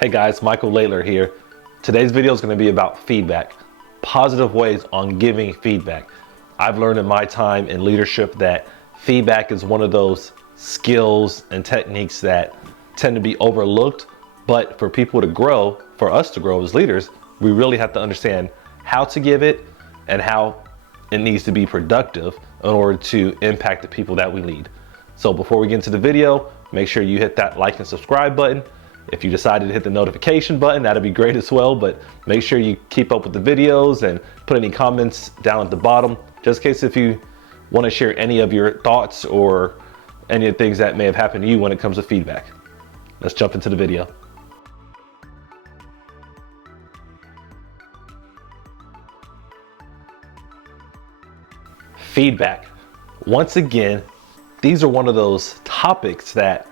Hey guys, Michael Laidler here. Today's video is going to be about feedback, positive ways on giving feedback. I've learned in my time in leadership that feedback is one of those skills and techniques that tend to be overlooked, but for people to grow, for us to grow as leaders, we really have to understand how to give it and how it needs to be productive in order to impact the people that we lead. So before we get into the video, make sure you hit that like and subscribe button. If you decided to hit the notification button, that'd be great as well, but make sure you keep up with the videos and put any comments down at the bottom, just in case if you want to share any of your thoughts or any of the things that may have happened to you when it comes to feedback. Let's jump into the video. Feedback. Once again, these are one of those topics that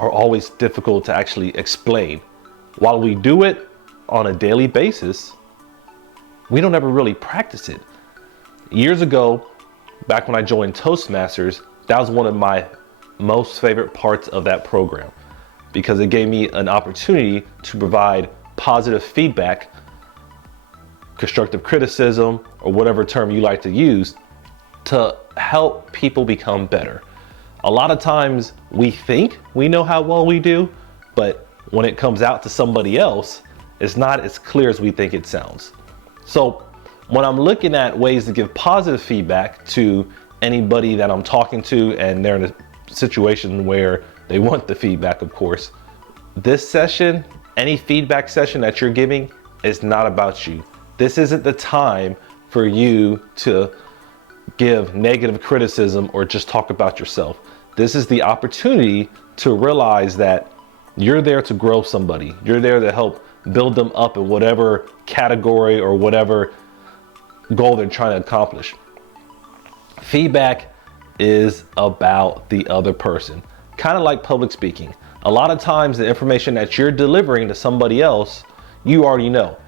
are always difficult to actually explain. While we do it on a daily basis, we don't ever really practice it. Years ago, back when I joined Toastmasters, that was one of my most favorite parts of that program because it gave me an opportunity to provide positive feedback, constructive criticism, or whatever term you like to use, to help people become better. A lot of times we think we know how well we do, but when it comes out to somebody else, it's not as clear as we think it sounds. So when I'm looking at ways to give positive feedback to anybody that I'm talking to and they're in a situation where they want the feedback, of course, this session, any feedback session that you're giving is not about you. This isn't the time for you to give negative criticism or just talk about yourself. This is the opportunity to realize that you're there to grow somebody. You're there to help build them up in whatever category or whatever goal they're trying to accomplish. Feedback is about the other person, kind of like public speaking. A lot of times the information that you're delivering to somebody else, you already know.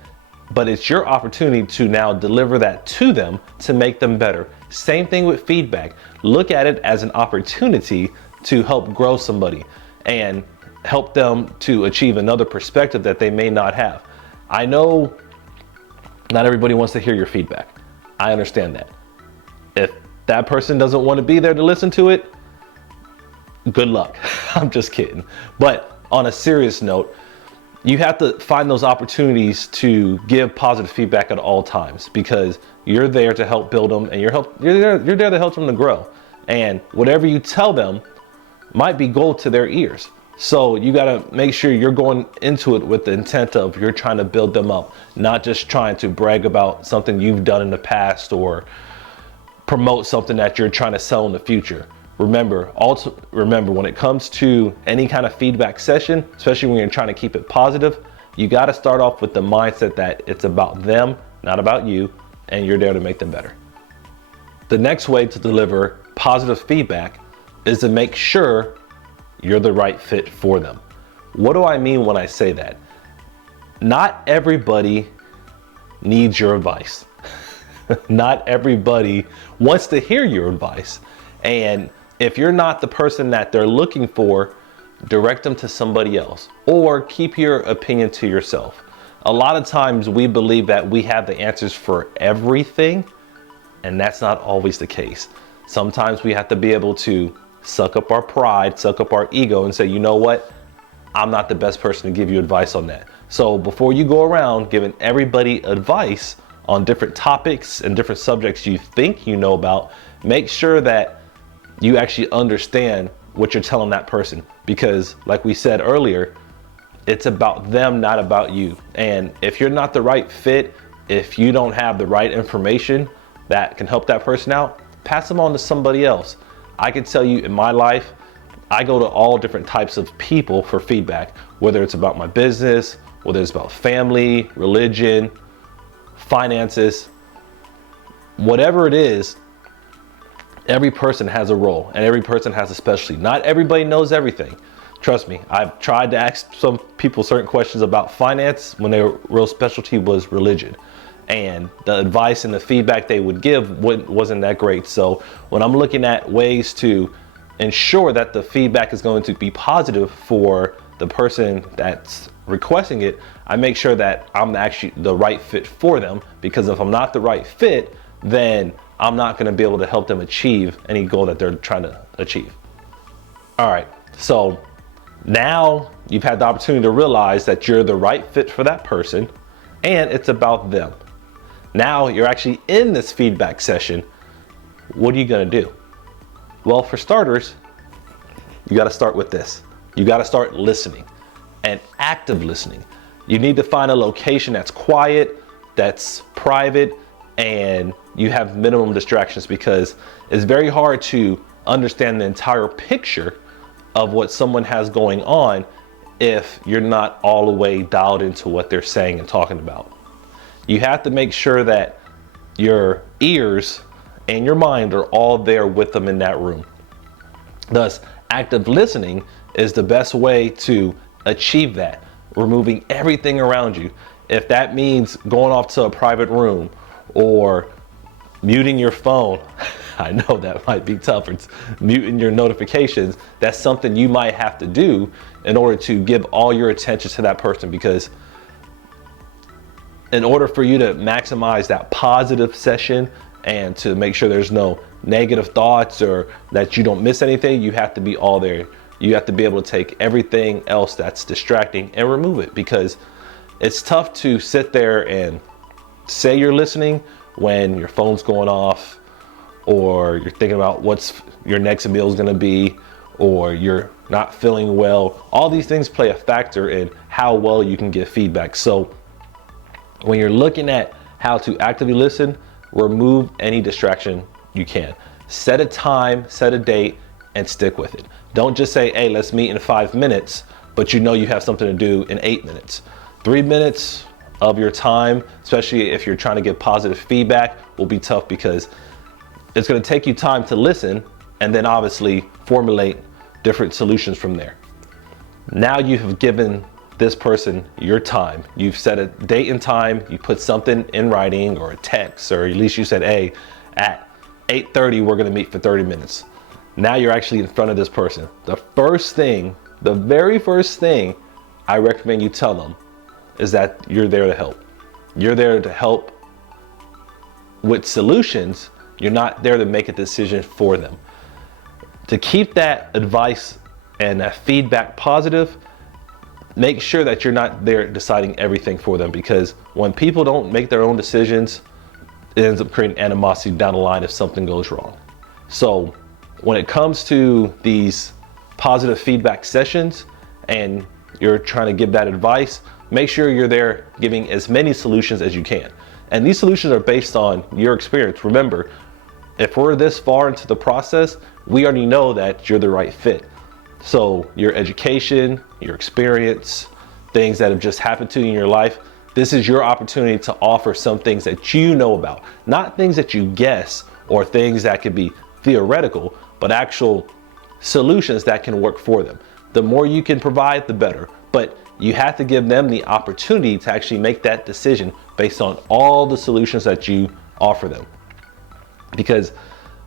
But it's your opportunity to now deliver that to them to make them better. Same thing with feedback. Look at it as an opportunity to help grow somebody and help them to achieve another perspective that they may not have. I know not everybody wants to hear your feedback. I understand that. If that person doesn't want to be there to listen to it, good luck. I'm just kidding. But on a serious note, you have to find those opportunities to give positive feedback at all times because you're there to help build them and you're there to help them to grow. And whatever you tell them might be gold to their ears. So you got to make sure you're going into it with the intent of you're trying to build them up, not just trying to brag about something you've done in the past or promote something that you're trying to sell in the future. Remember, when it comes to any kind of feedback session, especially when you're trying to keep it positive, you got to start off with the mindset that it's about them, not about you, and you're there to make them better. The next way to deliver positive feedback is to make sure you're the right fit for them. What do I mean when I say that? Not everybody needs your advice. Not everybody wants to hear your advice. And if you're not the person that they're looking for, direct them to somebody else or keep your opinion to yourself. A lot of times we believe that we have the answers for everything, and that's not always the case. Sometimes we have to be able to suck up our pride, suck up our ego and say, you know what? I'm not the best person to give you advice on that. So before you go around giving everybody advice on different topics and different subjects you think you know about, make sure that you actually understand what you're telling that person, because like we said earlier, it's about them, not about you. And if you're not the right fit, if you don't have the right information that can help that person out, pass them on to somebody else. I can tell you in my life, I go to all different types of people for feedback, whether it's about my business, whether it's about family, religion, finances, whatever it is. Every person has a role and every person has a specialty. Not everybody knows everything. Trust me, I've tried to ask some people certain questions about finance when their real specialty was religion. And the advice and the feedback they would give wasn't that great. So when I'm looking at ways to ensure that the feedback is going to be positive for the person that's requesting it, I make sure that I'm actually the right fit for them, because if I'm not the right fit, then I'm not going to be able to help them achieve any goal that they're trying to achieve. All right, so now you've had the opportunity to realize that you're the right fit for that person and it's about them. Now you're actually in this feedback session. What are you going to do? Well, for starters, you got to start with this. You got to start listening, and active listening. You need to find a location that's quiet, that's private, and you have minimum distractions, because it's very hard to understand the entire picture of what someone has going on if you're not all the way dialed into what they're saying and talking about. You have to make sure that your ears and your mind are all there with them in that room. Thus, active listening is the best way to achieve that, removing everything around you. If that means going off to a private room or muting your phone, I know that might be tough. It's muting your notifications. That's something you might have to do in order to give all your attention to that person, because in order for you to maximize that positive session and to make sure there's no negative thoughts or that you don't miss anything, you have to be all there. You have to be able to take everything else that's distracting and remove it, because it's tough to sit there and say you're listening when your phone's going off, or you're thinking about what's your next meal is going to be, or you're not feeling well. All these things play a factor in how well you can give feedback. So when you're looking at how to actively listen, remove any distraction you can. Set a time, set a date, and stick with it. Don't just say, hey, let's meet in 5 minutes, but you know you have something to do in 8 minutes. 3 minutes of your time, especially if you're trying to get positive feedback, will be tough, because it's going to take you time to listen and then obviously formulate different solutions from there. Now you have given this person your time. You've set a date and time. You put something in writing or a text, or at least you said, hey, at 8:30, we're going to meet for 30 minutes. Now you're actually in front of this person. The very first thing I recommend you tell them is that you're there to help. You're there to help with solutions. You're not there to make a decision for them. To keep that advice and that feedback positive, make sure that you're not there deciding everything for them, because when people don't make their own decisions, it ends up creating animosity down the line if something goes wrong. So when it comes to these positive feedback sessions and you're trying to give that advice, make sure you're there giving as many solutions as you can. And these solutions are based on your experience. Remember, if we're this far into the process, we already know that you're the right fit. So your education, your experience, things that have just happened to you in your life, this is your opportunity to offer some things that you know about, not things that you guess or things that could be theoretical, but actual solutions that can work for them. The more you can provide, the better, but you have to give them the opportunity to actually make that decision based on all the solutions that you offer them. Because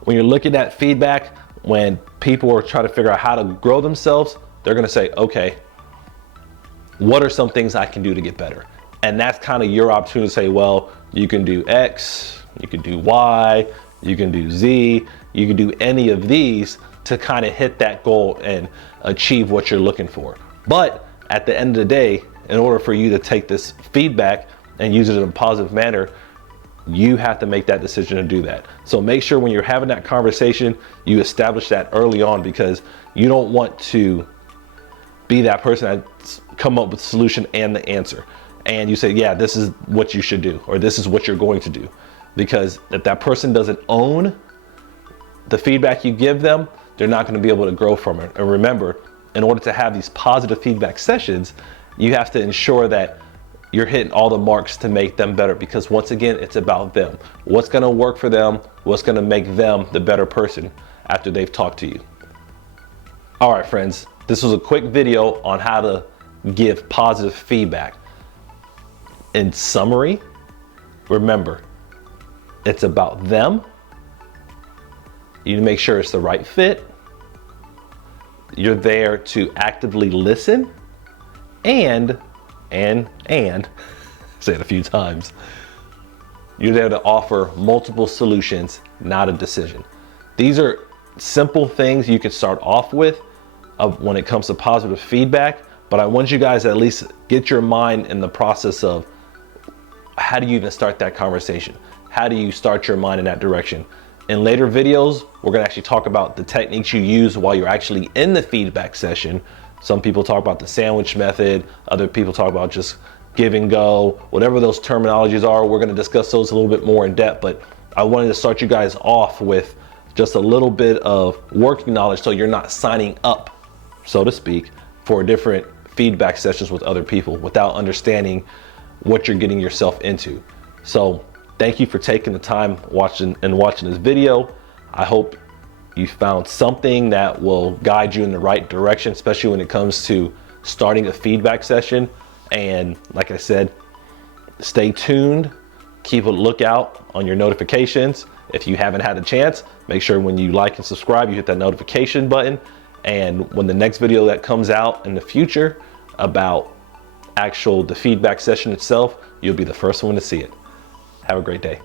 when you're looking at feedback, when people are trying to figure out how to grow themselves, they're going to say, okay, what are some things I can do to get better? And that's kind of your opportunity to say, well, you can do X, you can do Y, you can do Z, you can do any of these to kind of hit that goal and achieve what you're looking for. But at the end of the day, in order for you to take this feedback and use it in a positive manner, you have to make that decision to do that. So make sure when you're having that conversation, you establish that early on, because you don't want to be that person that's come up with the solution and the answer. And you say, yeah, this is what you should do, or this is what you're going to do. Because if that person doesn't own the feedback you give them, they're not going to be able to grow from it. And remember, in order to have these positive feedback sessions, you have to ensure that you're hitting all the marks to make them better, because once again, it's about them. What's going to work for them, what's going to make them the better person after they've talked to you. All right, friends, this was a quick video on how to give positive feedback. In summary, remember, it's about them. You need to make sure it's the right fit. You're there to actively listen and say it a few times, you're there to offer multiple solutions, not a decision. These are simple things you can start off with when it comes to positive feedback, but I want you guys to at least get your mind in the process of how do you even start that conversation? How do you start your mind in that direction? In later videos, we're gonna actually talk about the techniques you use while you're actually in the feedback session. Some people talk about the sandwich method, other people talk about just give and go, whatever those terminologies are. We're gonna discuss those a little bit more in depth, but I wanted to start you guys off with just a little bit of working knowledge so you're not signing up, so to speak, for different feedback sessions with other people without understanding what you're getting yourself into. So thank you for taking the time watching this video. I hope you found something that will guide you in the right direction, especially when it comes to starting a feedback session. And like I said, stay tuned, keep a lookout on your notifications. If you haven't had a chance, make sure when you like and subscribe, you hit that notification button. And when the next video that comes out in the future about the feedback session itself, you'll be the first one to see it. Have a great day.